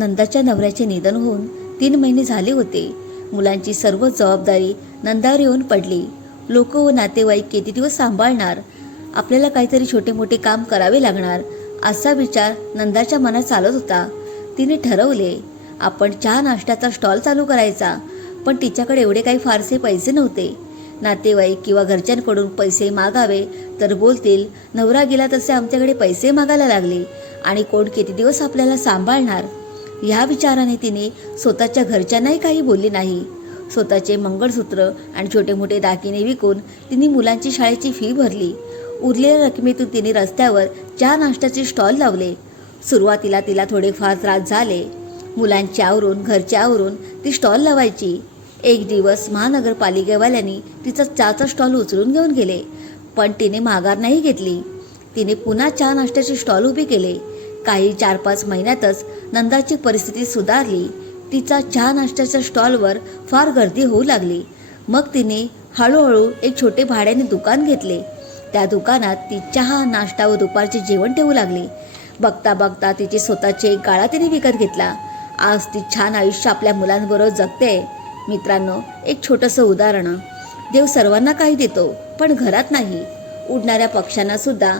नंदाच्या नवऱ्याचे निधन होऊन 3 महिने झाले होते. मुलांची सर्व जबाबदारी नंदावर येऊन पडली. लोक व नातेवाईक किती दिवस सांभाळणार? आपल्याला काहीतरी छोटे मोठे काम करावे लागणार असा विचार नंदाच्या मनात चालत होता. तिने ठरवले आपण चहा नाश्त्याचा स्टॉल चालू करायचा. पण तिच्याकडे एवढे काही फारसे पैसे नव्हते. नातेवाईक किंवा घरच्यांकडून पैसे मागावे तर बोलतील नवरा गेला तसे आमच्याकडे पैसे मागायला लागले आणि कोण किती दिवस आपल्याला सांभाळणार. ह्या विचाराने तिने स्वतःच्या घरच्यांनाही काही बोलली नाही. स्वतःचे मंगळसूत्र आणि छोटे मोठे दागिने विकून तिने मुलांची शाळेची फी भरली. उरलेल्या रकमेतून तिने रस्त्यावर चहा नाश्त्याचे स्टॉल लावले. सुरुवातीला तिला थोडेफार त्रास झाले. मुलांचे आवरून घरचे आवरून ती स्टॉल लावायची. एक दिवस महानगरपालिकेवाल्यांनी तिचा चहाचा स्टॉल उचलून घेऊन गेले. पण तिने माघार नाही घेतली. तिने पुन्हा चहा नाश्त्याचे स्टॉल उभे केले. काही 4-5 महिन्यातच नंदाची परिस्थिती सुधारली. तिचा चहा नाश्त्याच्या स्टॉलवर फार गर्दी होऊ लागली. मग तिने हळूहळू एक छोटे भाड्याने दुकान घेतले. त्या दुकानात ती चहा नाश्ता व दुपारचे जेवण ठेवू लागली. बघता बघता तिचे स्वतःचे एक गाळा तिने विकत घेतला. आज ती छान आयुष्य आपल्या मुलांबरोबर जगते. मित्रांनो, एक छोटंसं उदाहरण. देव सर्वांना काही देतो पण घरात नाही. उडणाऱ्या पक्ष्यांना सुद्धा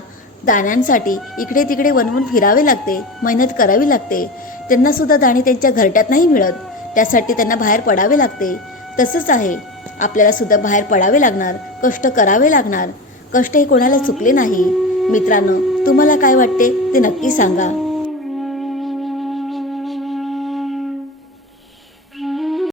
दाण्यांसाठी इकडे तिकडे वणवून फिरावे लागते, मेहनत करावी लागते. त्यांना सुद्धा दाणे त्यांच्या घरट्यात नाही मिळत. त्यासाठी त्यांना बाहेर पडावे लागते. तसंच आहे, आपल्याला सुद्धा बाहेर पडावे लागणार, कष्ट करावे लागणार. कष्ट हे कोणाला चुकले नाही. मित्रांनो, तुम्हाला काय वाटते ते नक्की सांगा.